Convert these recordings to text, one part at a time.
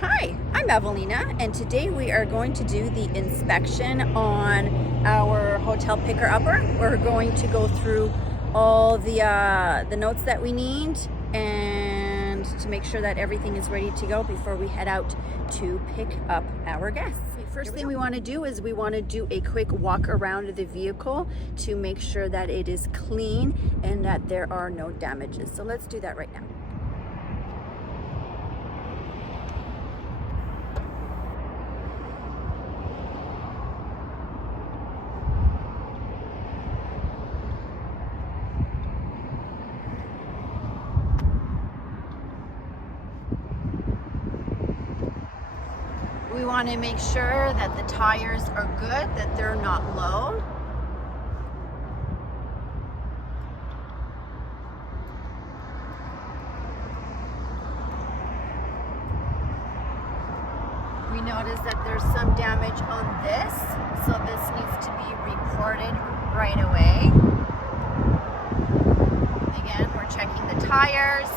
Hi, I'm Evelina, and today we are going to do the inspection on our hotel picker-upper. We're going to go through all the notes that we need and to make sure that everything is ready to go before we head out to pick up our guests. First thing we want to do is we want to do a quick walk around the vehicle to make sure that it is clean and that there are no damages. So let's do that right now. We want to make sure that the tires are good, that they're not low. We notice that there's some damage on this, so this needs to be reported right away. Again, we're checking the tires.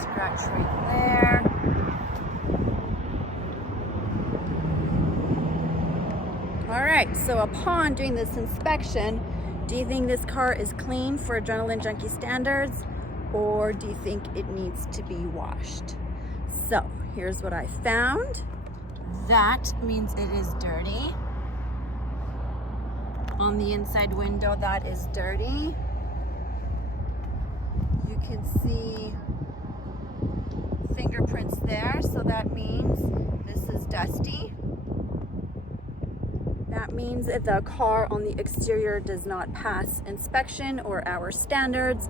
Scratch right there. All right, so upon doing this inspection, do you think this car is clean for Adrenaline Junkie standards, or do you think it needs to be washed? So here's what I found. That means it is dirty. On the inside window, that is dirty. You can see fingerprints there, so that means this is dusty. That means that the car on the exterior does not pass inspection or our standards.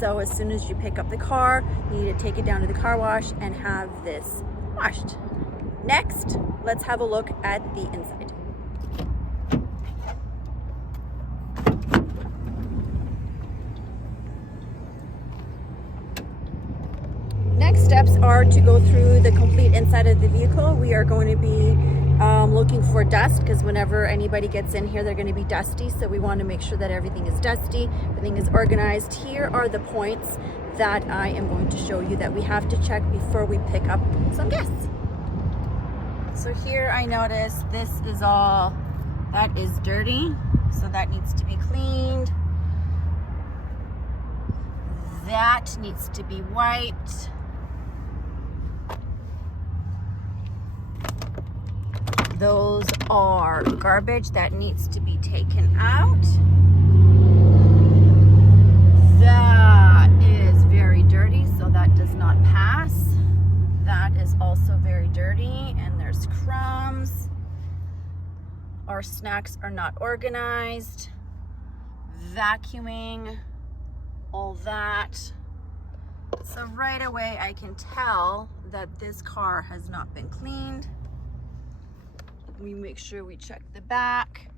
So as soon as you pick up the car, you need to take it down to the car wash and have this washed. Next, let's have a look at the inside. Next steps are to go through the complete inside of the vehicle. We are going to be looking for dust, because whenever anybody gets in here, they're going to be dusty. So we want to make sure that everything is dusty, everything is organized. Here are the points that I am going to show you that we have to check before we pick up some guests. So here I notice this is all, that is dirty. So that needs to be cleaned. That needs to be wiped. Those are garbage that needs to be taken out. That is very dirty, so that does not pass. That is also very dirty, and there's crumbs. Our snacks are not organized. Vacuuming, all that. So right away I can tell that this car has not been cleaned. We make sure we check the back.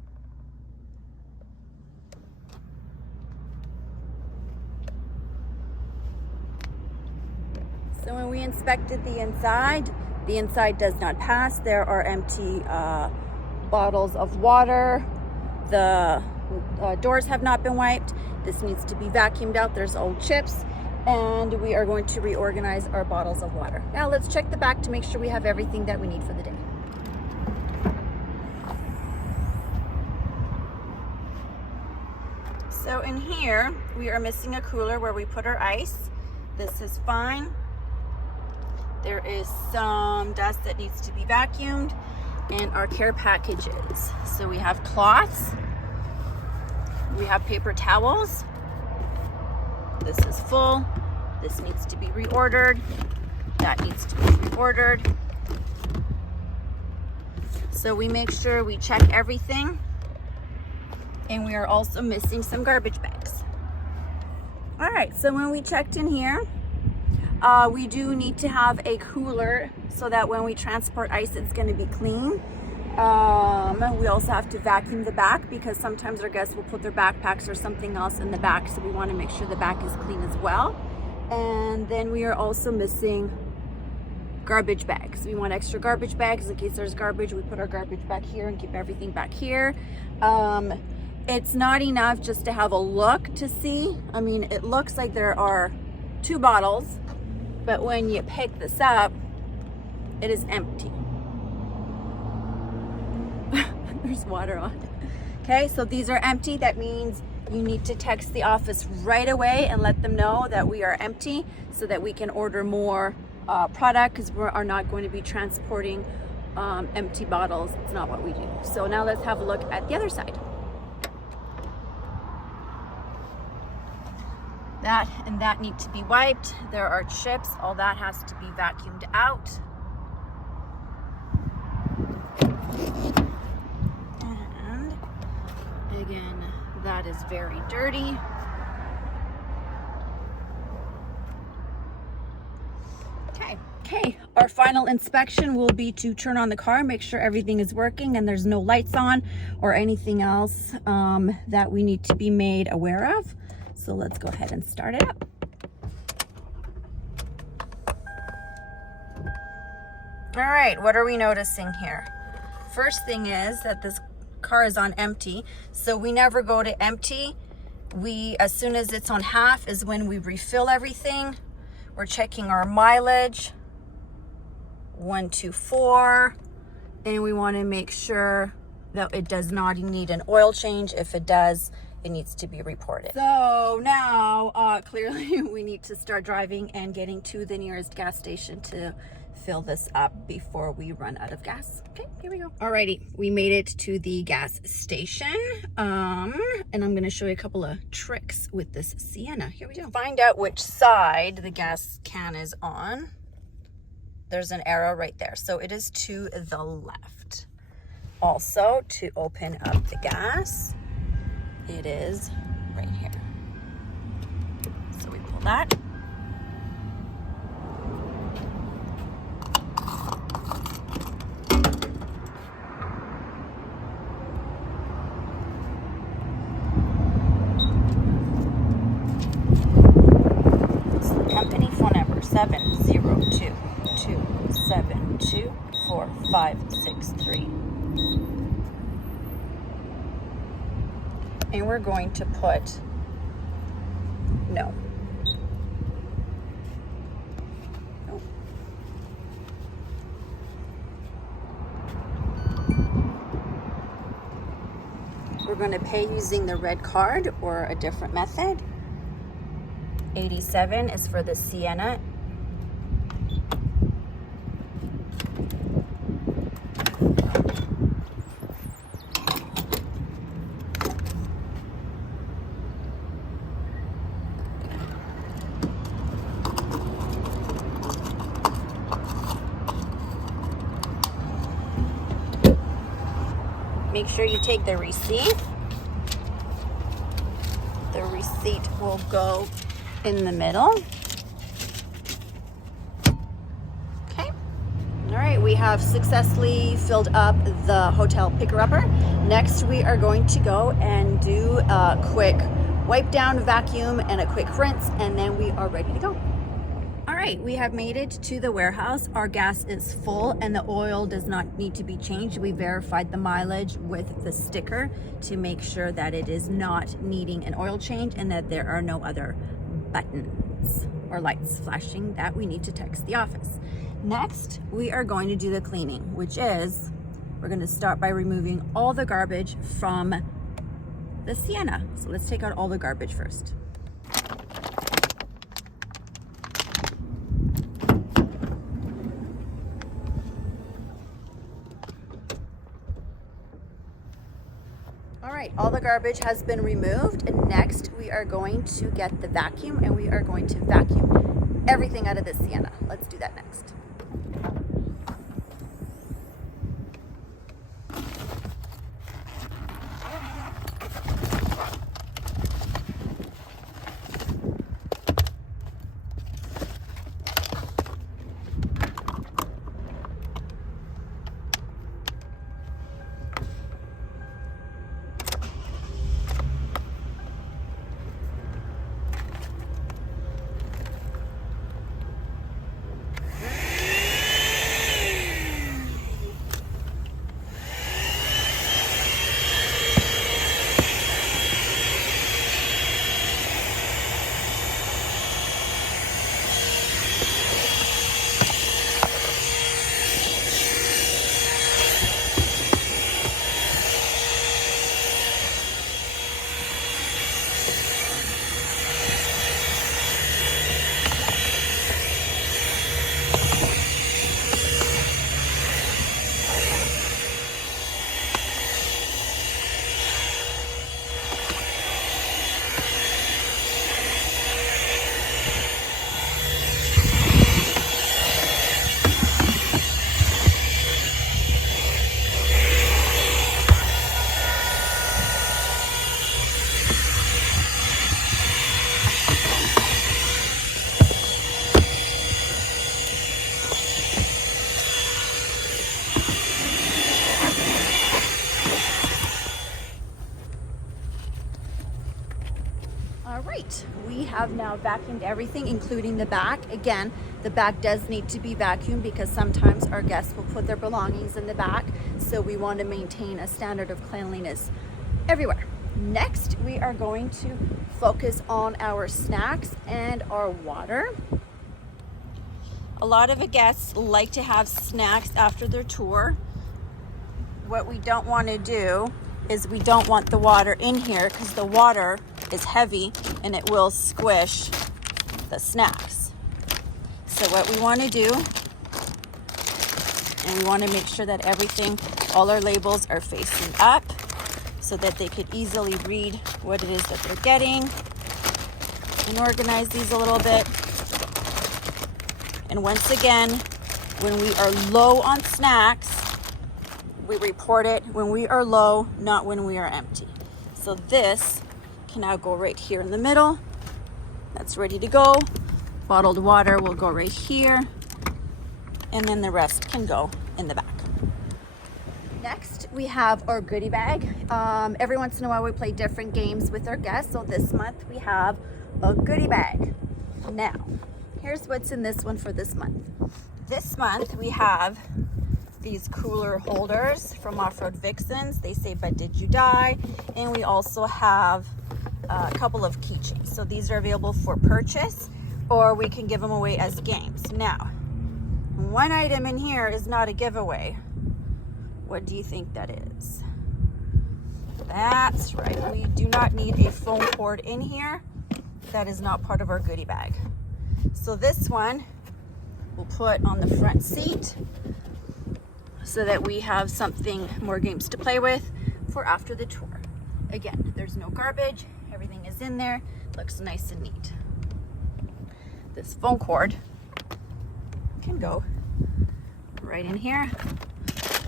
So when we inspected the inside does not pass. There are empty bottles of water. The doors have not been wiped. This needs to be vacuumed out. There's old chips, and we are going to reorganize our bottles of water. Now let's check the back to make sure we have everything that we need for the day. So in here, we are missing a cooler where we put our ice. This is fine. There is some dust that needs to be vacuumed, and our care packages. So we have cloths, we have paper towels. This is full. This needs to be reordered. That needs to be reordered. So we make sure we check everything. And we are also missing some garbage bags. All right, so when we checked in here, we do need to have a cooler so that when we transport ice, it's gonna be clean. We also have to vacuum the back, because sometimes our guests will put their backpacks or something else in the back, so we wanna make sure the back is clean as well. And then we are also missing garbage bags. We want extra garbage bags in case there's garbage. We put our garbage back here and keep everything back here. It's not enough just to have a look to see. I mean, it looks like there are 2 bottles, but when you pick this up, it is empty. There's water on. Okay, so these are empty. That means you need to text the office right away and let them know that we are empty so that we can order more product, because we are not going to be transporting empty bottles. It's not what we do. So now let's have a look at the other side. That and that need to be wiped. There are chips. All that has to be vacuumed out. And again, that is very dirty. Okay, our final inspection will be to turn on the car, make sure everything is working and there's no lights on or anything else that we need to be made aware of. So let's go ahead and start it up. All right, what are we noticing here? First thing is that this car is on empty, so we never go to empty. As soon as it's on half is when we refill everything. We're checking our mileage, 124, and we want to make sure that it does not need an oil change. If it does, it needs to be reported. So now clearly we need to start driving and getting to the nearest gas station to fill this up before we run out of gas. Okay, here we go. Alrighty, we made it to the gas station. And I'm gonna show you a couple of tricks with this Sienna. Here we go. Find out which side the gas can is on. There's an arrow right there. So it is to the left. Also, to open up the gas, it is right here. So we pull that. Company phone number 702-272-4563. And we're going to put no. Nope. We're going to pay using the red card or a different method. 87 is for the Sienna. Make sure you take the receipt. The receipt will go in the middle. Okay. All right, we have successfully filled up the hotel picker-upper. Next, we are going to go and do a quick wipe down, vacuum, and a quick rinse, and then we are ready to go. All right, we have made it to the warehouse. Our gas is full and the oil does not need to be changed. We verified the mileage with the sticker to make sure that it is not needing an oil change and that there are no other buttons or lights flashing that we need to text the office. Next, we are going to do the cleaning, which is we're going to start by removing all the garbage from the Sienna. So let's take out all the garbage first. All right, all the garbage has been removed, and next we are going to get the vacuum and we are going to vacuum everything out of this Sienna. Let's do that next. have now vacuumed everything, including the back. Again, the back does need to be vacuumed because sometimes our guests will put their belongings in the back. So we want to maintain a standard of cleanliness everywhere. Next, we are going to focus on our snacks and our water. A lot of the guests like to have snacks after their tour. What we don't want to do is we don't want the water in here because the water is heavy and it will squish the snacks. So what we want to do, and we want to make sure that everything, all our labels are facing up so that they could easily read what it is that they're getting, and organize these a little bit. And once again, when we are low on snacks, we report it when we are low, not when we are empty. So this can now go right here in the middle. That's ready to go. Bottled water will go right here. And then the rest can go in the back. Next, we have our goodie bag. Every once in a while we play different games with our guests. So this month we have a goodie bag. Now, here's what's in this one for this month. This month we have these cooler holders from Off-Road Vixens. They say, "But did you die?" And we also have a couple of keychains. So these are available for purchase, or we can give them away as games. Now, one item in here is not a giveaway. What do you think that is? That's right. We do not need a phone cord in here. That is not part of our goodie bag. So this one we'll put on the front seat so that we have something, more games to play with for after the tour. Again, there's no garbage. Everything is in there. Looks nice and neat. This phone cord can go right in here.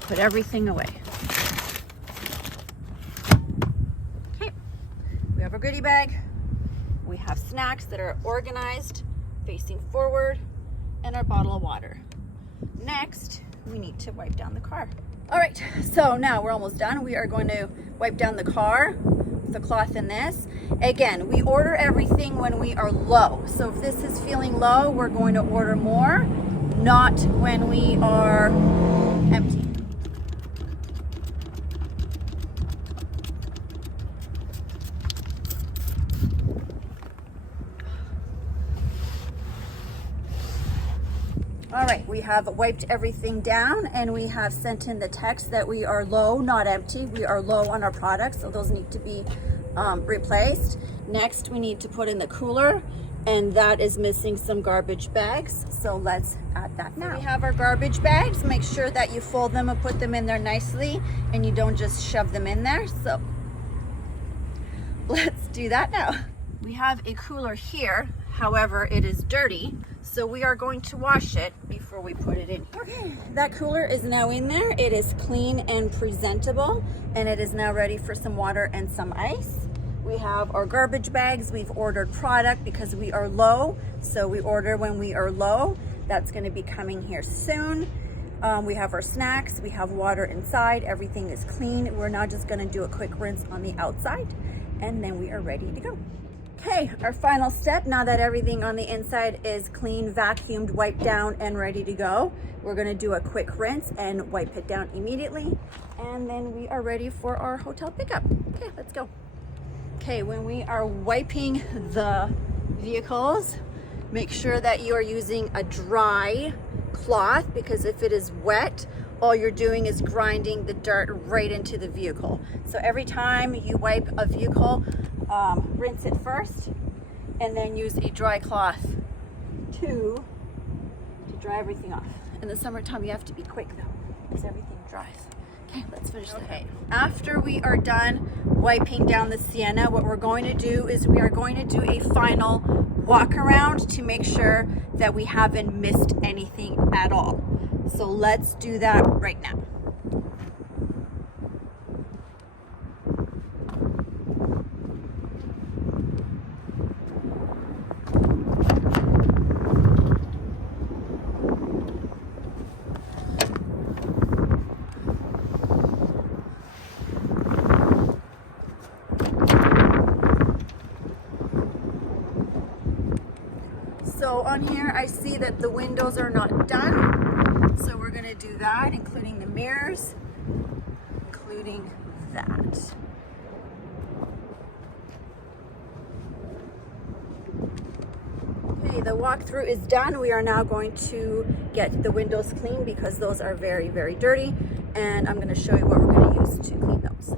Put everything away. Okay, we have our goodie bag. We have snacks that are organized, facing forward, and our bottle of water. Next, we need to wipe down the car. All right, so now we're almost done. We are going to wipe down the car with the cloth in this. Again, we order everything when we are low. So if this is feeling low, we're going to order more, not when we are empty. All right, we have wiped everything down and we have sent in the text that we are low, not empty. We are low on our products, so those need to be replaced. Next, we need to put in the cooler, and that is missing some garbage bags. So let's add that now. We have our garbage bags. Make sure that you fold them and put them in there nicely and you don't just shove them in there. So let's do that now. We have a cooler here. However, it is dirty. So we are going to wash it before we put it in here. Okay, that cooler is now in there. It is clean and presentable, and it is now ready for some water and some ice. We have our garbage bags. We've ordered product because we are low. So we order when we are low. That's gonna be coming here soon. We have our snacks. We have water inside. Everything is clean. We're now just gonna do a quick rinse on the outside, and then we are ready to go. Okay, our final step, now that everything on the inside is clean, vacuumed, wiped down, and ready to go, we're gonna do a quick rinse and wipe it down immediately, and then we are ready for our hotel pickup. Okay, let's go. Okay, when we are wiping the vehicles, make sure that you are using a dry cloth, because if it is wet, all you're doing is grinding the dirt right into the vehicle. So every time you wipe a vehicle, rinse it first and then use a dry cloth to dry everything off. In the summertime, you have to be quick though, because everything dries. Okay, let's finish that. Okay, after we are done wiping down the Sienna, what we're going to do is we are going to do a final walk around to make sure that we haven't missed anything at all. So let's do that right now. on here, I see that the windows are not done. So we're gonna do that, including the mirrors, including that. Okay, the walkthrough is done. We are now going to get the windows clean because those are very, very dirty. And I'm going to show you what we're going to use to clean those.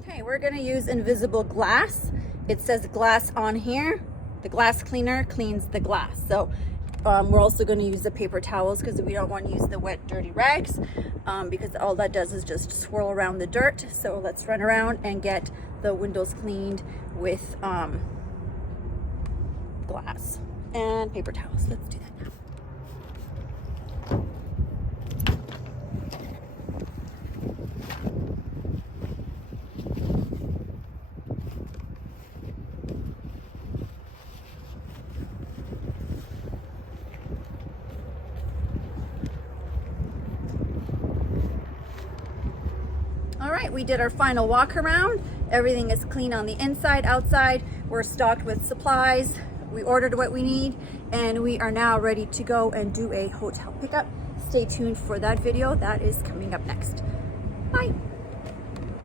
Okay, we're going to use invisible glass. It says glass on here. The glass cleaner cleans the glass. So we're also going to use the paper towels because we don't want to use the wet, dirty rags because all that does is just swirl around the dirt. So let's run around and get the windows cleaned with glass and paper towels. Let's do that now. All right, we did our final walk around. Everything is clean on the inside, outside. We're stocked with supplies. We ordered what we need, and we are now ready to go and do a hotel pickup. Stay tuned for that video. That is coming up next. Bye.